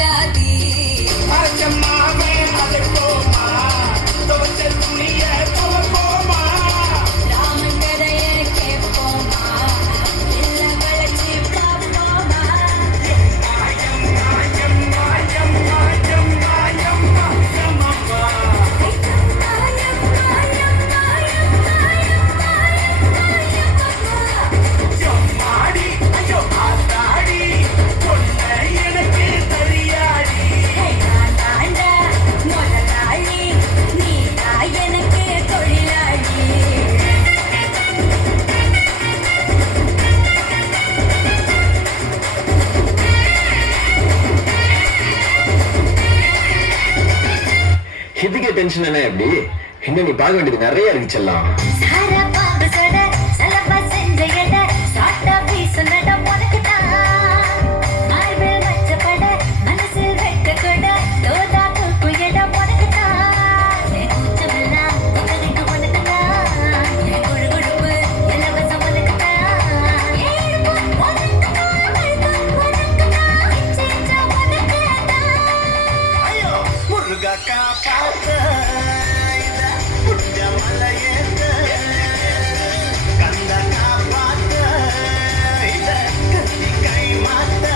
ராஜாதி அச்சம்மாவே அது போமா துவச்ச துணிய துவப்போமா ராமன் கதைய கேட்போமா இல்ல கழிச்சு பார்ப்போமா மாயம் மாயம் மாயம் மாயம் மாயம் மாயமப்பா மாயம் மாயம் மாயம் மாயம் ஜம்மாடி ஐயோ ஆத்தாடி பொண்ணை எனக்கு தெரியாடி நான் தாண்ட முதலாளி நீ தான் எனக்கு தொழிலாளி இதுக்கே டென்ஷன் என்ன எப்படி இன்னும் நீ பார்க்க வேண்டியது நிறைய இருக்கு செல்லம். சாரா பாம்பு சட சலப்பா செஞ்ச எட சாட்டா வீசுனட உனக்குதான் மார்பில் வச்ச பட மனசில் வெட்ட கொட தோதா தூக்கு எட உனக்குதான் என் கூச்சமெல்லாம் உனக்கு உனக்குதான் என் குழுகுழுப்பு இலவசம் உனக்குதான் ஏழுப்பு உனக்குதான் அழுத்தம் உனக்குதான் இச்சேச்சா உனக்குதான் ஐயோ முருகக்கா பார்த்த இத புட்ட மலையேத்த கந்தக்கா பார்த்த இத கத்தி கை மாத்த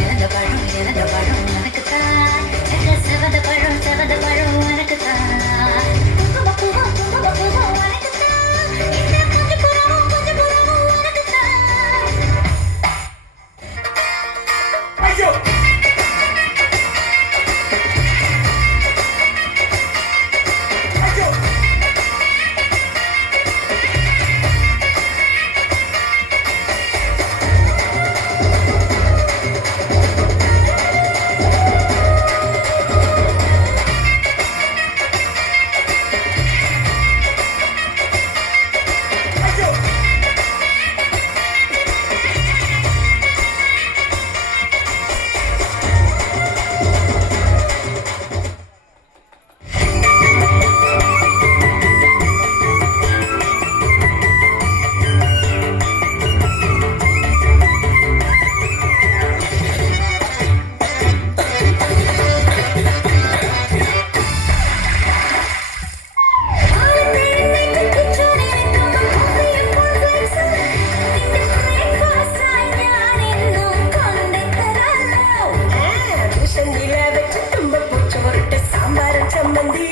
இறந்த பழம் உனக்குத்தான் செவந்த பழம் உனக்குத்தான் குங்கும பூவம் உனக்குத்தான் இந்த கொஞ்சம் புறமும் உனக்குத்தான் ஐயோ ஐயோ ஐயோ சாம்பார் சம்மந்தி